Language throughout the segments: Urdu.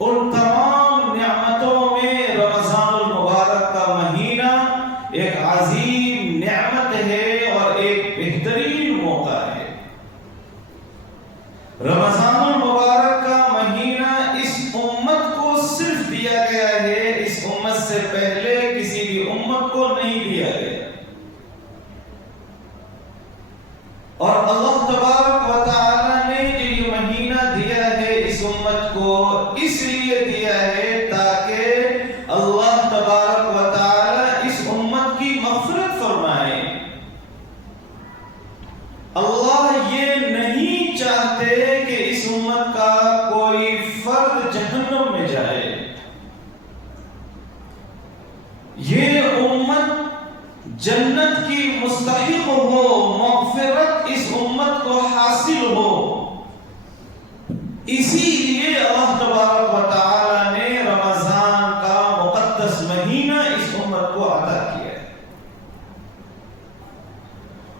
ان تمام نعمتوں میں رمضان المبارک کا مہینہ ایک عظیم نعمت ہے اور ایک بہترین موقع ہے۔ رمضان المبارک کا مہینہ اس امت کو صرف دیا گیا ہے، اس امت سے پہلے کسی بھی امت کو نہیں دیا گیا، اور اللہ تبارک و تعالی نے جو یہ مہینہ دیا ہے اس امت کو اس لیے دیا ہے تاکہ اللہ تبارک و تعالی اس امت کی مغفرت فرمائے۔ اللہ یہ نہیں چاہتے کہ اس امت کا کوئی فرد جہنم میں جائے۔ یہ امت جنت کی مستحق ہو، مغفرت اس امت کو حاصل ہو، اسی لیے اللہ تبارک و تعالی نے رمضان کا مقدس مہینہ اس امت کو عطا کیا ہے۔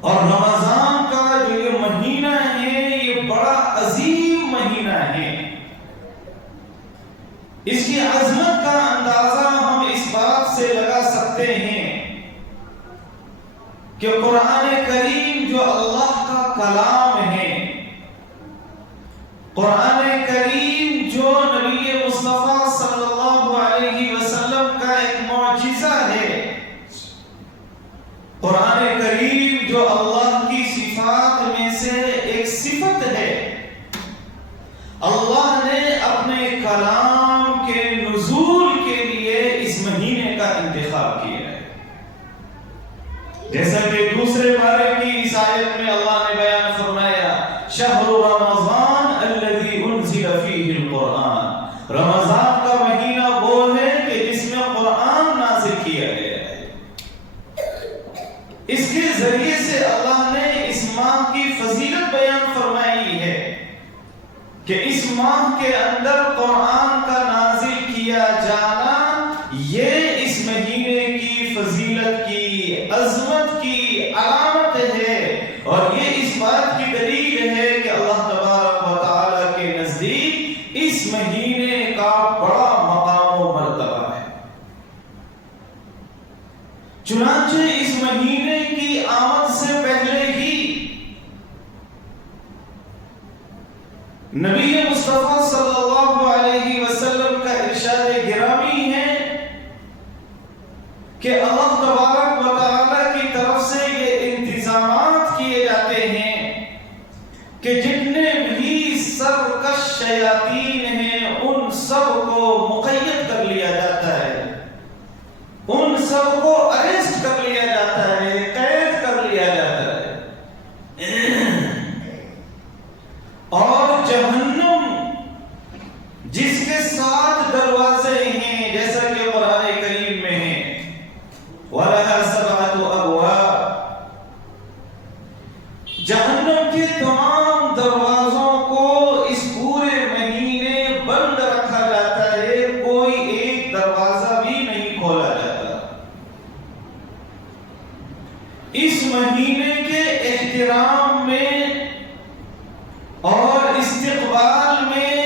اور رمضان کا جو یہ مہینہ ہے یہ بڑا عظیم مہینہ ہے۔ اس کی عظمت کا اندازہ ہم اس بات سے لگا سکتے ہیں کہ قرآن کریم جو اللہ کا کلام ہے، قرآن کریم جو نبی مصطفیٰ صلی اللہ علیہ وسلم کا ایک معجزہ ہے، قرآن کریم جو اللہ کی صفات میں سے ایک صفت ہے، اللہ نے اپنے کلام کے نزول کے لیے اس مہینے کا انتخاب کیا ہے۔ جیسا کہ دوسرے بارے کی اس آیت میں اللہ نے بیان فرمایا، شہر رمضان الذی انزل فیہ القرآن، رمضان کا مہینہ وہ ہے کہ جس میں قرآن نازل کیا گیا ہے۔ اس کے ذریعے سے اللہ نے اس ماہ کی فضیلت بیان فرمائی ہے کہ اس ماہ کے اندر قرآن کا نازل کیا جانا یہ اس مہینے کی فضیلت کی، عظمت کی علامت ہے، اور یہ اس بات کی دلیل ہے کہ اللہ تبارک و تعالی کے نزدیک اس مہینے کا بڑا مقام و مرتبہ ہے۔ چنانچہ اس مہینے کی آمد سے پہلے ہی نبی مصطفیٰ صلی اللہ علیہ وسلم کا ارشاد گرامی ہے کہ اللہ تبارک و تعالی کی طرف سے یہ انتظامات کیے جاتے ہیں کہ جتنے بھی سرکش شیاطین ہیں ان سب کو مقید کر لیا جاتا ہے، ان سب کو اریسٹ کر لیا جاتا ہے، قید کر لیا جاتا ہے، اور جہنم جس کے 7 دروازے ہیں جیسا کہ قرآن کریم میں ہیں، وَلَهَا 7 أَبْوَابٍ، جہنم کے تمام دروازوں کو اس پورے مہینے بند رکھا جاتا ہے، کوئی ایک دروازہ بھی نہیں کھولا جاتا۔ اس مہینے کے احترام میں اور استقبال میں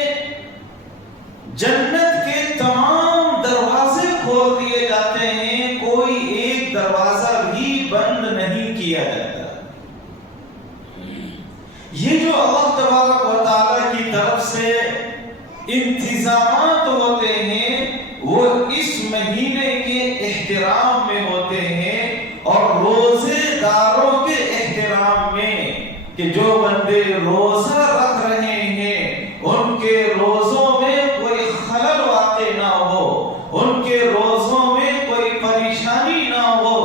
جنت کے تمام دروازے کھول دیے جاتے ہیں، کوئی ایک دروازہ بھی بند نہیں کیا جاتا۔ یہ جو اللہ تبارک و تعالی کی طرف سے انتظامات ہوتے ہیں وہ اس مہینے کے احترام میں ہوتے ہیں، اور روزے داروں کے احترام میں، کہ جو بندے روزہ رکھ رہے ہیں ان کے روزوں میں کوئی خلل واقع نہ ہو، ان کے روزوں میں کوئی پریشانی نہ ہو،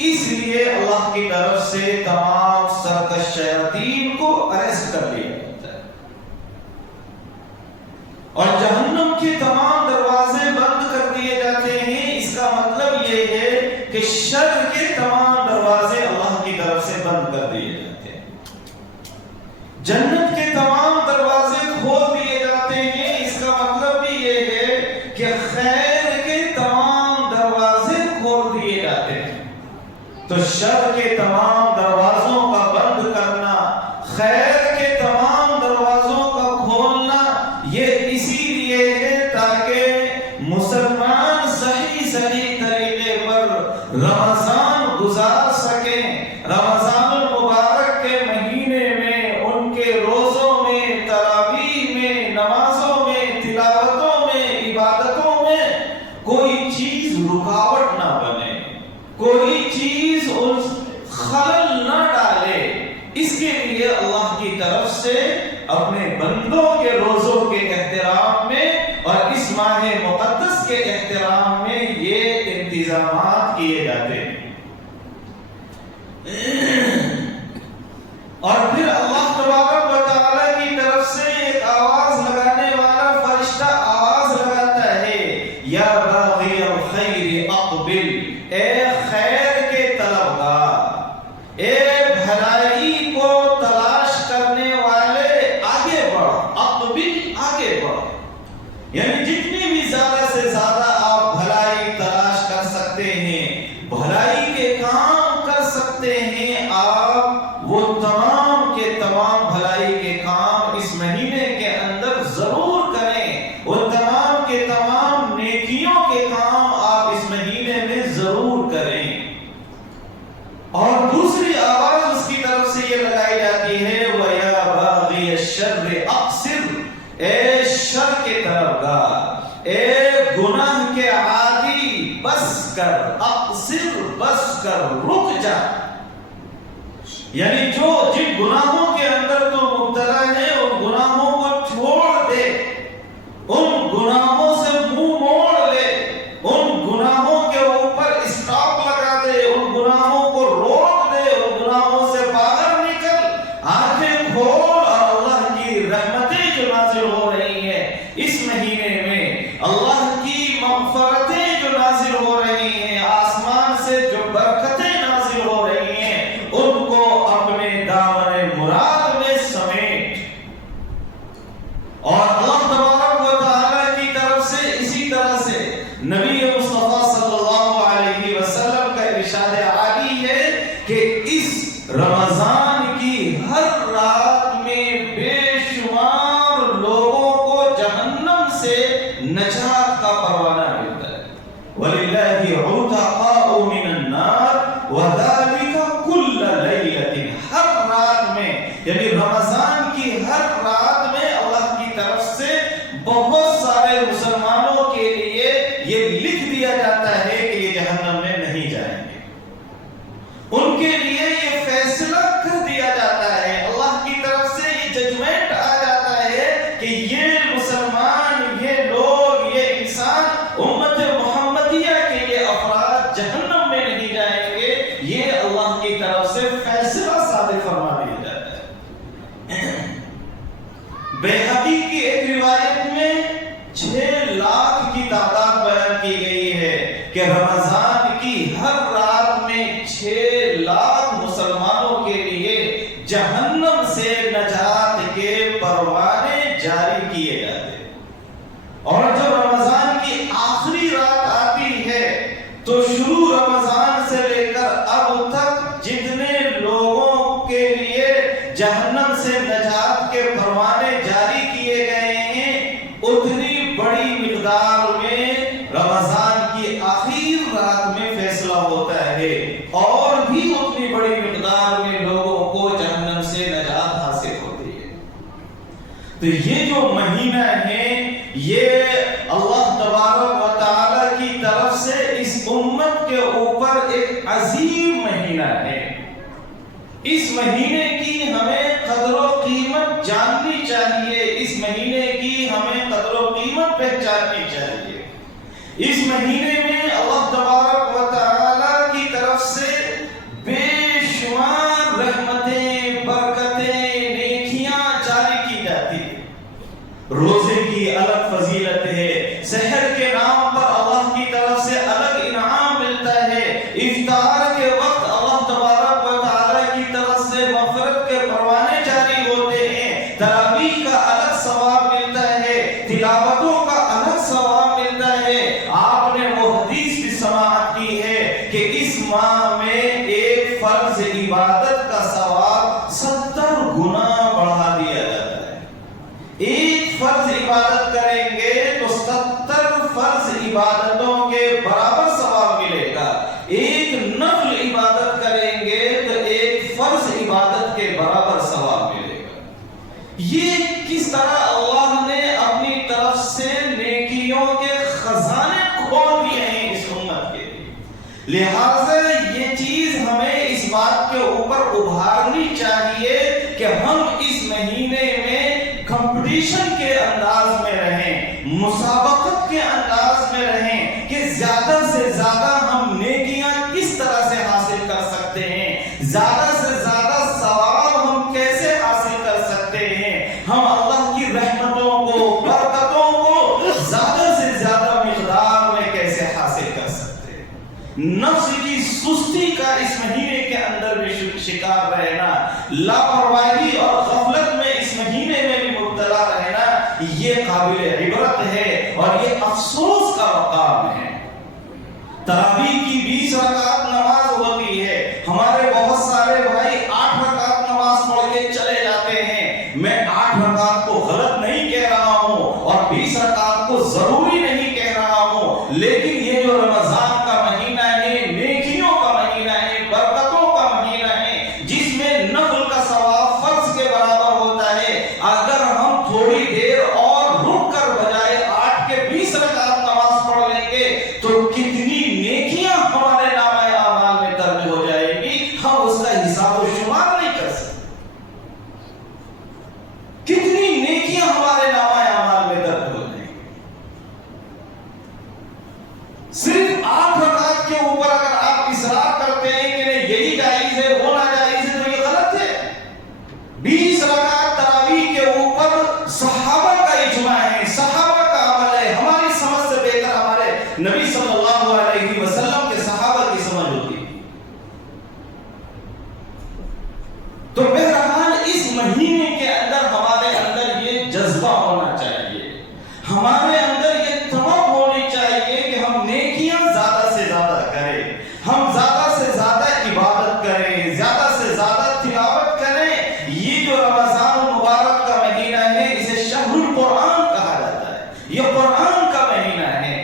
اس لیے اللہ کی طرف سے تمام سرکش شیاطین کو اریسٹ کر لیا جاتا ہے، اور جہنم کے تمام دروازے بند کر دیے جاتے ہیں۔ اس کا مطلب یہ ہے کہ شر کے تمام دروازے اللہ کی طرف سے بند کر دیے جاتے ہیں، جنت کے تمام دروازے کھول دیے جاتے ہیں۔ اس کا مطلب بھی یہ ہے کہ خیر کے تمام دروازے کھول دیے جاتے ہیں۔ تو شر کے تمام دروازوں کا بند کرنا، خیر کے تمام دروازوں کا کھولنا، یہ اسی لیے ہے تاکہ کی طرف سے اپنے بندوں کے روزوں کے احترام میں اور اس ماہ مقدس کے احترام میں یہ انتظامات کیے جاتے ہیں۔ اور پھر اللہ تبارک و تعالی کی طرف سے ایک آواز لگانے والا فرشتہ آواز لگاتا ہے، یا باغی الخیر اقبل، اے خیر کے طلبگار، اے بھلائی کو تلاش کرنے والے آگے بڑھ، اقبل آگے بڑھ، یعنی جتنی بھی زیادہ سے زیادہ آپ بھلائی تلاش کر سکتے ہیں، بھلائی کے کام کر سکتے ہیں آپ، وہ تمام کے تمام بھلائی کے کام اس مہینے کے اندر ضرور کریں، وہ تمام کے تمام نیکیوں کے کام آپ اس مہینے میں ضرور کریں۔ اور دوسری آواز اس کی طرف سے یہ لگائی جاتی ہے، وَيَا بَاغِيَ الشَّرِّ أَقْصِرْ، اے شر کے طرفگار، اے گناہ کے عادی بس کر، اقصر بس کر، رک جا، یعنی جو جن گناہوں کے اندر تو مبتلا ہے ان گناہوں کو چھوڑ دے، ان گناہوں سے منہ موڑ لے، ان گناہوں کے اوپر اسٹاپ لگا دے، ان گناہوں کو روک دے، ان گناہوں سے باہر نکل، آنکھیں کھول، اور اللہ کی رحمتیں جو نازل ہو رہی ہیں اس مہینے میں، اللہ کی مغفرتیں جو نازل ہو رہی ہیں، آسمان سے جو برکتیں نازل ہو رہی ہیں، ان کو اپنے دامن مراد میں سمیٹ۔ اور اللہ تبارک و تعالی کی طرف سے اسی طرح سے نبی مصطفیٰ صلی اللہ علیہ وسلم کا ارشاد عالی ہے کہ اس رمضان کی ہر رات میں بے شمار لوگوں کو جہنم سے نجات کا پروانہ ملتا ہے، وَلِلَّهِ عُتَقَاءُ مِنَ النَّارِ وَذَلِكَ كُلَّ لَيْلَةٍ، ہر رات میں، یعنی رمضان کی ہر رات میں اللہ کی طرف سے بہت سارے مسلمانوں کے لیے یہ لکھ دیا جاتا ہے کہ یہ جہنم میں نہیں جائیں گے، ان کے لیے یہ فیصلہ کر دیا جاتا ہے، اللہ کی طرف سے یہ ججمنٹ آ جاتا ہے کہ یہ مسلمان، یہ لوگ، یہ انسان، امت محمدیہ کے یہ افراد جہنم میں نہیں جائیں گے، یہ اللہ کی طرف سے فیصلہ صادر فرما دیا جاتا ہے۔ بیہقی کی ایک روایت میں 6 لاکھ کی تعداد بیان کی گئی ہے کہ رمضان کی ہر رات میں 6 لاکھ مسلمانوں کے لیے جہنم سے نجات کے پروانے جاری کیے جاتے ہیں۔ اور جب رمضان کی آخری رات آتی ہے تو شروع رمضان سے لے کر اب تک جتنے لوگوں کے لیے جہنم سے نجات کے پروانے جاری کیے گئے ہیں، اتنی بڑی مقدار میں رمضان کی آخری رات میں فیصلہ ہوتا ہے، اور بھی اتنی بڑی مقدار میں لوگوں کو جہنم سے نجات حاصل ہوتی ہے۔ تو یہ جو مہینہ ہے یہ اللہ تبارک و تعالی کی طرف سے اس امت کے اوپر ایک عظیم مہینہ ہے۔ اس مہینے کی ہمیں قدر و قیمت جاننی چاہیے، اس مہینے کی ہمیں قدر و قیمت پہچاننی چاہیے۔ اس مہینے میں اللہ تبارک و تعالی کی طرف سے بے شمار رحمتیں، برکتیں، نیکیاں جاری کی جاتی ہیں۔ روزے کی الگ فضیلت ہے، سحر کے نام پر اللہ کی طرف سے الگ انعام ملتا ہے، افطار کے وقت اللہ تبارک و تعالی کی طرف سے مغفرت کے پروانے جاری ہوتے ہیں، تراویح کا الگ ثواب ملتا ہے، تلاوتوں کا الگ ثواب ملتا ہے۔ آپ نے وہ حدیث بھی سماعت کی ہے کہ اس ماہ میں ایک فرض عبادت کا ثواب 70 گنا بڑھا دیا جاتا ہے۔ ایک فرض عبادت کریں گے تو 70 فرض عبادتوں کے برابر ثواب ملے گا، ایک نفل عبادت کریں گے تو ایک فرض عبادت کے برابر ثواب ملے گا۔ یہ کس طرح اللہ نے اپنی طرف سے نیکیوں کے خزانے کھول دیے ہیں اس امت کے لیے، لہٰذا یہ چیز ہمیں اس بات کے اوپر ابھارنی چاہیے کہ ہم اس مہینے میں کمپٹیشن کے انداز میں رہیں، مسابقت کے انداز میں رہیں کہ زیادہ سے زیادہ ہم نیکیاں کس طرح سے حاصل کر سکتے ہیں، زیادہ سے زیادہ ثواب ہم کیسے حاصل کر سکتے ہیں، ہم اللہ کی رحمتوں کو، برکتوں کو زیادہ سے زیادہ مقدار میں کیسے حاصل کر سکتے ہیں۔ نفس کی سستی کا اس مہینے کے اندر بھی شکار رہنا، لاپرواہی اور غفلت میں اس مہینے میں بھی مبتلا رہنا، یہ قابل عبرت ہے اور یہ افسوس کا مقام ہے۔ تراویح کی 20 رکعت نماز ہوتی ہے، ہمارے بہت سارے بھائی 8 رکعت نماز پڑھ کے چلے جاتے ہیں۔ میں 8 رکعت کو غلط نہیں کہہ رہا ہوں اور 20 رکعت کو ضروری نہیں کہہ رہا ہوں، لیکن یہ جو رمضان کا مہینہ ہے، نیکیوں کا مہینہ ہے، برکتوں کا مہینہ ہے، جس میں نفل کا ثواب فرض کے برابر ہوتا ہے، اگر ہم تھوڑی دیر اور رک کر بجائے 8 کے 20 رکعت نماز پڑھ لیں گے تو کتنی نیکیاں ہمارے نامہ اعمال میں درج ہو جائے گی، ہم اس کا حساب و شمار نہیں کر سکتے۔ کتنی نیکیاں ہمارے نامہ اعمال میں درج ہو جائیں گی۔ صرف 8 رکعت کے اوپر اگر آپ اصرار کرتے ہیں کہ نہیں یہی جائز ہے وہ ناجائز ہے تو یہ غلط ہے۔ 20 رکعت تراویح کے اوپر صحابہ کا اجماع ہے، صحابہ کا عمل ہے، ہماری سمجھ سے بہتر ہمارے نبی صلی اللہ علیہ وسلم کے صحابہ کی سمجھ ہوتی ہے۔ تو بہرحال اس مہینے کے اندر ہمارے اندر یہ جذبہ ہونا چاہیے، ہمارے اندر یہ طمع ہونی چاہیے کہ ہم نیکیاں زیادہ سے زیادہ کریں، ہم زیادہ سے زیادہ عبادت کریں، زیادہ سے زیادہ تلاوت کریں۔ یہ جو رمضان المبارک کا مہینہ ہے اسے شہر القرآن کہا جاتا ہے، یہ قرآن کا مہینہ ہے۔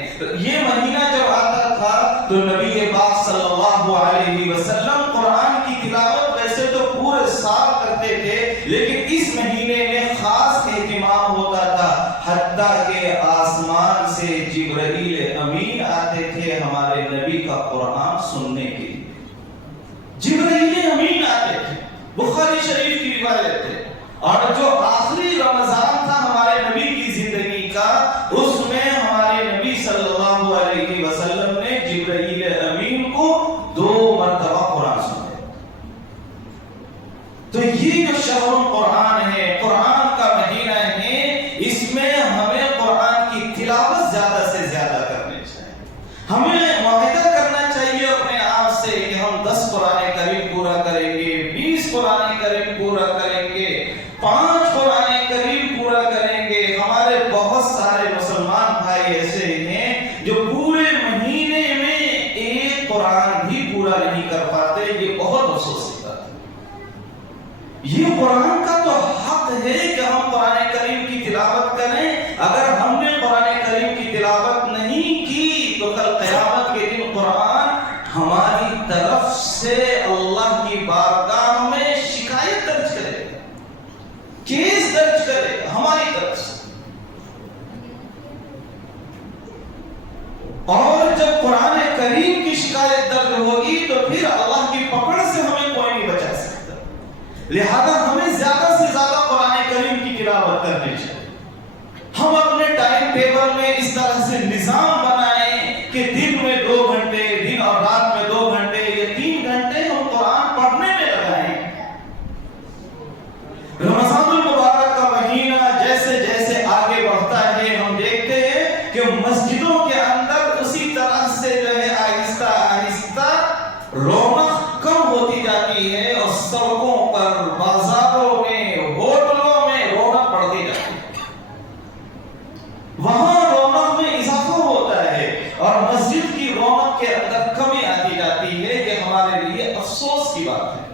یہ مہینہ جب آتا تھا تو نبی پاک صلی اللہ علیہ وسلم قرآن کی تلاوت ویسے تو پورے سال کرتے تھے، لیکن اس مہینے میں خاص اہتمام ہوتا تھا، حتیٰ کہ آسمان سے جبرائیل امین آتے تھے ہمارے نبی کا قرآن سننے کے لیے۔ جبرائیل امین آتے تھے، بخاری شریف کی روایت ہے۔ اور جو آخری رمضان تھا ہمارے نبی کی زندگی کا، اس میں ہمارے نبی صلی اللہ علیہ وسلم نے جبرائیل امین کو 2 مرتبہ قرآن سنایا۔ تو یہ جو شہر القرآن ہے، قرآن کا مہینہ ہے، اس میں ہمیں قرآن کی تلاوت زیادہ سے زیادہ کرنی چاہیے۔ ہمیں معاہدہ کرنا چاہیے اپنے آپ سے کہ ہم 10 قرآن کریم پورا کریں گے، 20 قرآن کریم پورا کریں گے، 5 قرآن کریم پورا کریں گے۔ ہمارے بہت سارے مسلمان بھائی ایسے ہیں جو پورے مہینے میں 1 قرآن بھی پورا نہیں کر پاتے، یہ بہت افسوس کی بات ہے۔ یہ قرآن کا تو حق ہے کہ ہم قرآن کریم کی تلاوت کریں، اگر ہم نے قرآن کریم کی تلاوت نہیں کی تو کل قیامت کے دن قرآن ہماری طرف سے اللہ کی بارگاہ میں شکایت درج کرے گا، کیس درج کرے گا ہماری طرف سے۔ اور جب قرآن کریم کی شکایت درج ہوگی تو پھر اللہ کی پکڑ سے ہمیں کوئی نہیں بچا سکتا۔ لہذا ہمیں زیادہ سے زیادہ قرآن کریم کی تلاوت کرنی چاہیے۔ ہم اپنے ٹائم ٹیبل میں اس طرح سے نظام بنائیں کہ دن میں 2 گھنٹے، دن اور رات میں 2 گھنٹے یا 3 گھنٹے ہم قرآن پڑھنے میں لگائیں۔ رمضان المبارک کا مہینہ جیسے جیسے آگے بڑھتا ہے ہم دیکھتے ہیں کہ مسجدوں کے اندر اسی طرح سے جو ہے آہستہ آہستہ رونق کم ہوتی جاتی ہے، اور سڑکوں پر، بازاروں میں، ہوٹلوں میں رونق بڑھتی جاتی ہے، وہاں رونق میں اضافہ ہوتا ہے اور مسجد کی رونق کے اندر کمی آتی جاتی ہے۔ یہ ہمارے لیے افسوس کی بات ہے۔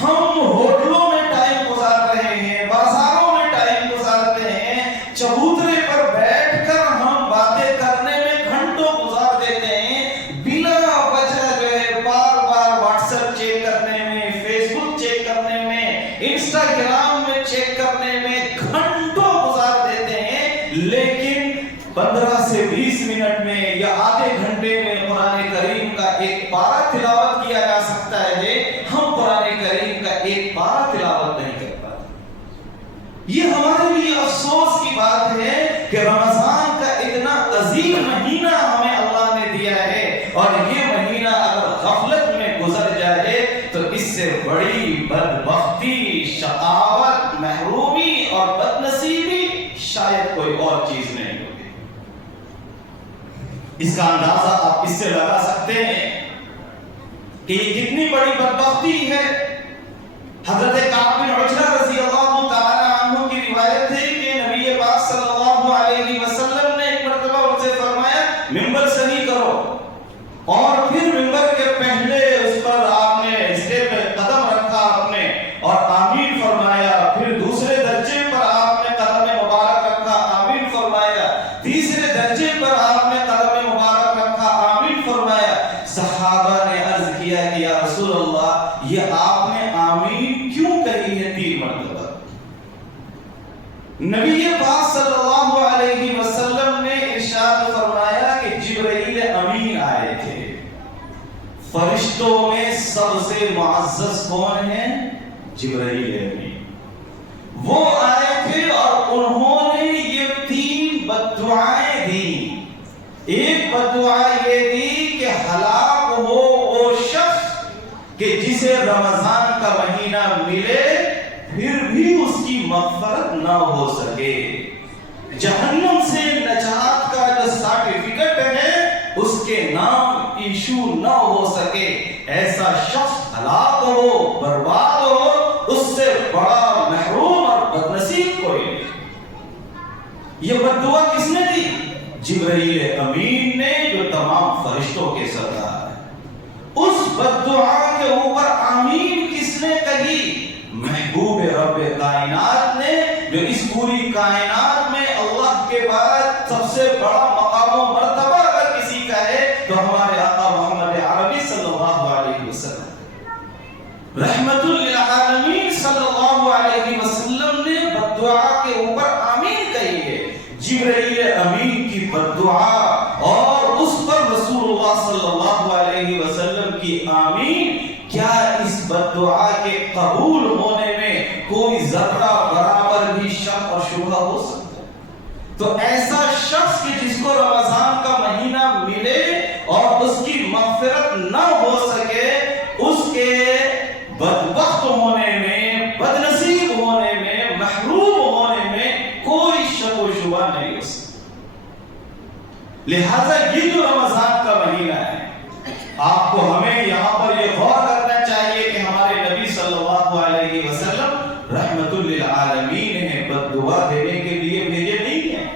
ہم ہوٹلوں میں ٹائم گزار رہے ہیں، بازاروں میں ٹائم گزارتے ہیں، چبوترے پر بیٹھ کر ہم باتیں کرنے میں گھنٹوں گزار دیتے ہیں، بلا وجہ جو ہے بار بار واٹس ایپ چیک کرنے میں، فیس بک چیک کرنے میں، انسٹاگرام میں چیک کرنے میں گھنٹوں گزار دیتے ہیں، لیکن 15 سے 20 منٹ میں یا آدھے گھنٹے میں قرآن کریم کا ایک پارہ تلاوت کیا جا سکتا ہے، ہم قرآن کریم کا ایک پارہ تلاوت نہیں کر پاتے. یہ ہمارے لیے افسوس کی بات ہے کہ رمضان کا اتنا عظیم مہینہ ہمیں اللہ نے دیا ہے اور یہ مہینہ اگر غفلت میں گزر جائے تو اس سے بڑی بدبختی، شقاوت، محرومی اور بدنصیبی شاید کوئی اور چیز نہیں ہوگی. اس کا اندازہ آپ اس سے لگا سکتے ہیں کہ یہ کتنی بڑی بدبختی ہے. حضرت کعب بن عجرہ رضی اللہ تعالی عنہ کی روایت ہے کہ نبی پاک صلی اللہ علیہ وسلم نے ایک مرتبہ ان سے فرمایا منبر صحیح کرو، اور پھر ممبر کے پہلے اس پر آپ نے حصے پہ قدم رکھا اپنے اور آمین فرمایا. پھر دوسرے درجے پر آپ نے قدم مبارک رکھا، آمین فرمایا. تیسرے درجے پر آپ نے قدم مبارک رکھا، آمین فرمایا. صحابہ نے عرض کیا کہ یا رسول اللہ یہ آپ نے آمین کیوں کہی ہے 3 مرتبہ؟ نبی پاک صلی اللہ علیہ وسلم نے ارشاد فرمایا کہ جبرائیل امین آئے تھے. فرشتوں میں سب سے معزز کون ہیں؟ جبرائیل امین. وہ آئے تھے اور انہوں نے یہ 3 بددعائیں دی. ایک بددعا یہ دی کہ ہلاک ہو وہ شخص کہ جسے رمضان کا مہینہ ملے پھر بھی اس کی مغفرت نہ ہو سکے. جہنم سے نجات کا جو سرٹیفکیٹ ہے اس کے نام ایشو نہ ہو سکے، ایسا شخص ہلاک ہو، برباد ہو، اس سے بڑا محروم اور بدنصیب کوئی نہیں. یہ بددعا کس نے دی؟ جبرائیل امین نے، جو تمام فرشتوں کے سردار ہے. اس بددعا کے اوپر آمین کس نے کہی؟ محبوب رب کائنات نے، جو اس پوری کائنات میں اللہ کے بعد سب سے بڑا مقام و مرتبہ اگر کسی کا ہے تو ہمارے آقا محمد عربی صلی اللہ علیہ وسلم رحمت للعالمین صلی اللہ علیہ وسلم نے بددعا کے اوپر آمین کہی ہے. جبرائیل امین کی بددعا اور اس پر رسول اللہ صلی اللہ علیہ وسلم کی آمین، کیا اس بددعا کے قبول ہونے میں کوئی ذرہ برابر بھی شک اور شبہ ہو سکتا ہے؟ تو ایسا شخص کہ جس کو رمضان کا مہینہ ملے اور اس کی مغفرت نہ ہو سکے، اس کے بدبخت ہونے میں، بدنصیب ہونے میں، محروم ہونے میں کوئی شک و شبہ نہیں ہو سکتا. لہذا یہ جو رمضان کا مہینہ ہے، آپ کو ہمیں یہاں پر یہ غور کرنا چاہیے کہ ہمارے نبی صلی اللہ علیہ وسلم رحمت للعالمین ہیں، بددعا دینے کے لیے بھیجے نہیں ہیں.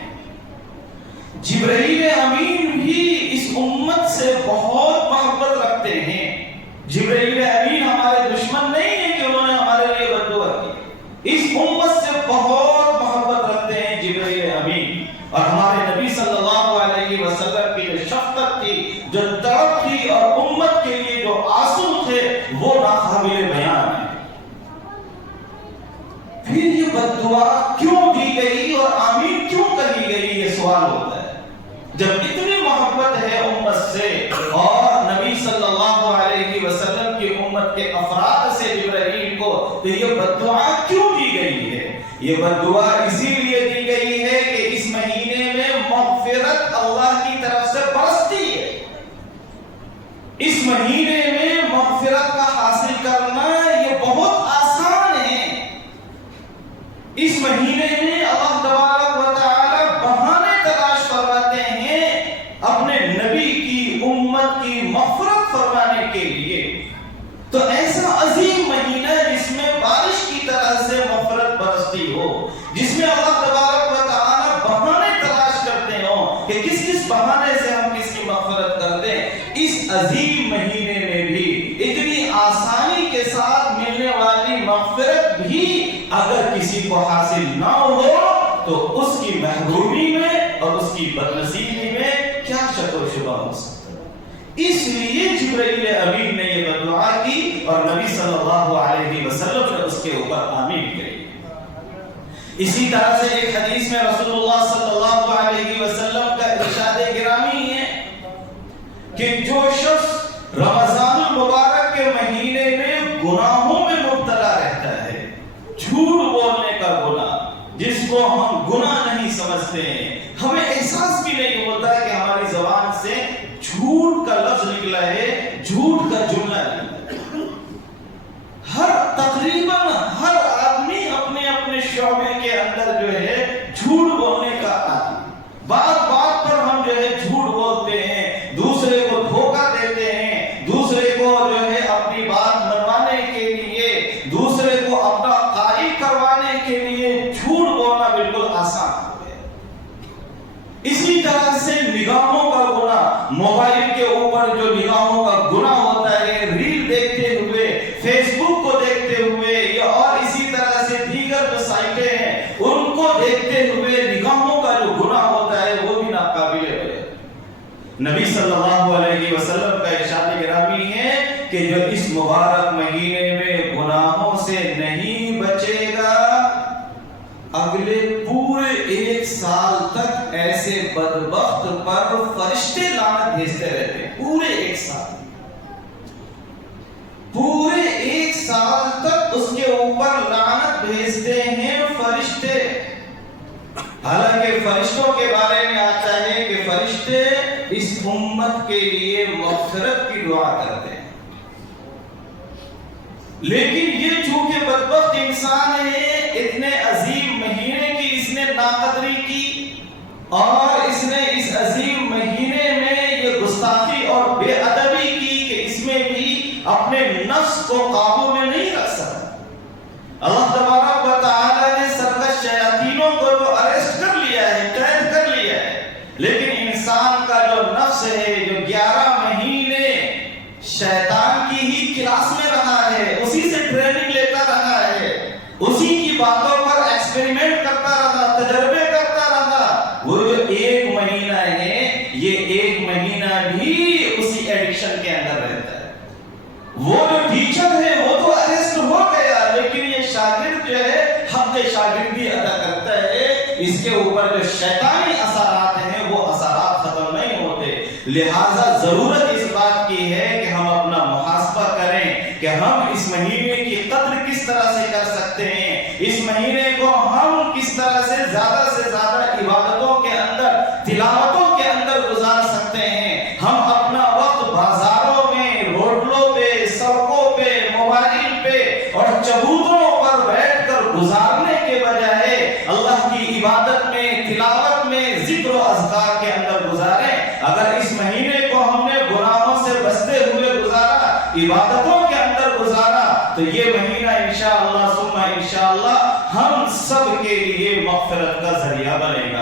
جبرائیل امین بھی اس امت سے بہت محبت رکھتے ہیں. جبرائیل امین ہمارے دشمن نہیں ہیں کہ انہوں نے ہمارے لیے بددعا کی. اس امت سے بہت محبت رکھتے ہیں جبرائیل امین. اور ہمارے نبی صلی اللہ علیہ وسلم کی جو شفقت تھی، جو طرف تھی اور امت کے لیے جو آنسو تھے، وہ ناقابل بیان ہے. پھر یہ بددعا کیوں دی گئی اور آمین کیوں کہی گئی، یہ سوال ہوتا ہے. جب اتنی محبت ہے امت سے اور نبی صلی اللہ علیہ وسلم کی امت کے افراد سے جبرائیل کو، تو یہ بددعا کیوں دی گئی ہے؟ یہ بددعا اسی لیے دی گئی ہے کہ اس مہینے میں مغفرت اللہ کی طرف سے برستی ہے. اس مہینے میں مغفرت کا حاصل کرنا یہ بہت آسان ہے. اس مہینے میں اللہ تبارک و تعالی بہانے تلاش فرماتے ہیں اپنے نبی کی امت کی مغفرت فرمانے کے لیے. تو ایسا عظیم مہینہ جس میں بارش کی طرح سے مغفرت برستی ہو، جس میں اللہ تبارک و تعالی بہانے تلاش کرتے ہوں کہ کس کس بہانے سے ہم کس کی مغفرت کر دیں، اس عظیم مہینے میں بھی اتنی آسانی کے ساتھ ملنے والی مغفرت بھی اگر کسی کو حاصل نہ ہو تو اس کی محرومی میں اور اس کی بدنصیبی میں کیا شک و شبہ ہو سکتا ہے. اس لیے جبرائیل امین نے یہ بددعا کی اور نبی صلی اللہ علیہ وسلم نے اس کے اوپر آمین کہی. اسی طرح سے ایک حدیث میں رسول اللہ صلی اللہ علیہ وسلم کا ارشاد گرامی ہے کہ جو شخص رمضان المبارک کے مہینے میں گناہوں میں مبتلا رہتا ہے، جس کو ہم گناہ نہیں سمجھتے ہیں، ہمیں احساس بھی نہیں ہوتا ہے کہ ہماری زبان سے جھوٹ کا لفظ نکلا ہے، جھوٹ کا جملہ نکلا ہے۔ تقریباً ہر آدمی اپنے اپنے شعبے کے اندر جو ہے جھوٹ بولنے کا عادی، بات بات پر ہم جو ہے جھوٹ بولتے ہیں، دوسرے کو دھوکہ دیتے ہیں، دوسرے کو جو ہے اپنی بات منوانے کے لیے، دوسرے کو اپنا قائل کروانے کے لیے جھوٹ بولنا بالکل آسان ہو گیا۔ اسی طرح سے نگاہوں کا گناہ، موبائل کے اوپر جو نگاہوں کا گناہ ہوتا ہے، ریل دیکھتے ہوئے، فیس بک کو دیکھتے ہوئے، یا اور اسی طرح سے دیگر جو سائٹیں ہیں ان کو دیکھتے ہوئے نگاہوں کا جو گناہ ہوتا ہے وہ بھی ناقابل ہے۔ نبی صلی اللہ علیہ وسلم کا ارشاد گرامی ہے کہ جو اس مبارک مہینے میں گناہوں سے نہیں بچے گا، اگلے پورے 1 سال تک ایسے بدبخت پر فرشتے لعنت بھیجتے رہتے ہیں۔ پورے 1 سال، پورے 1 سال تک اس کے اوپر لعنت بھیجتے ہیں فرشتے۔ حالانکہ فرشتوں کے بارے میں آتا ہے کہ فرشتے اس امت کے لیے مغفرت کی دعا کرتے ہیں، لیکن یہ چونکہ بدبخت انسان ہے، اتنے عظیم مہینے کی اس نے ناقدری کی، اور اس نے اس عظیم مہینے میں یہ گستاخی اور بے ادبی کی کہ اس میں بھی اپنے نفس کو قابو میں نہیں رکھ سکا۔ اللہ تبارک و تعالی نے سرکش شیاطینوں کو تو اریسٹ کر لیا ہے، قید کر لیا ہے، لیکن انسان کا جو نفس ہے، جو 11 مہینے شیطان کی ہی کلاس میں رہا ہے، اسی سے ٹریننگ لیتا رہا ہے، اسی کی باتوں پر ایکسپیریمنٹ کرتا رہا، تجربے کرتا رہا، وہ جو 1 مہینہ ہے، یہ 1 مہینہ بھی اسی ایڈکشن کے اندر رہتا ہے۔ وہ جو ٹیچر ہے وہ تو اریسٹ ہو گیا، لیکن یہ شاگرد جو ہے حق شاگردی ادا کرتا ہے، اس کے اوپر جو شیطانی اثرات ہیں وہ اثرات ختم نہیں ہوتے۔ لہٰذا ضرورت اس بات کی ہے کہ ہم اپنا محاسبہ کریں کہ ہم اس مہینے کی قدر کس طرح سے کر سکتے ہیں، اس مہینے کو ہم کس طرح سے زیادہ عبادتوں کے اندر، تلاوتوں کے اندر گزار سکتے ہیں۔ ہم اپنا وقت بازاروں میں، روڈوں پہ، سڑکوں پہ، موبائل پہ اور چبوتروں پر بیٹھ کر گزارنے کے بجائے اللہ کی عبادت میں، تلاوت میں، ذکر و اذکار کے اندر گزاریں۔ اگر اس مہینے کو ہم نے گناہوں سے بچتے ہوئے گزارا، عبادتوں کے اندر گزارا، تو یہ مہینہ انشاءاللہ ثم انشاءاللہ ہم سب کے لیے مغفرت کا ذریعہ بنے گا۔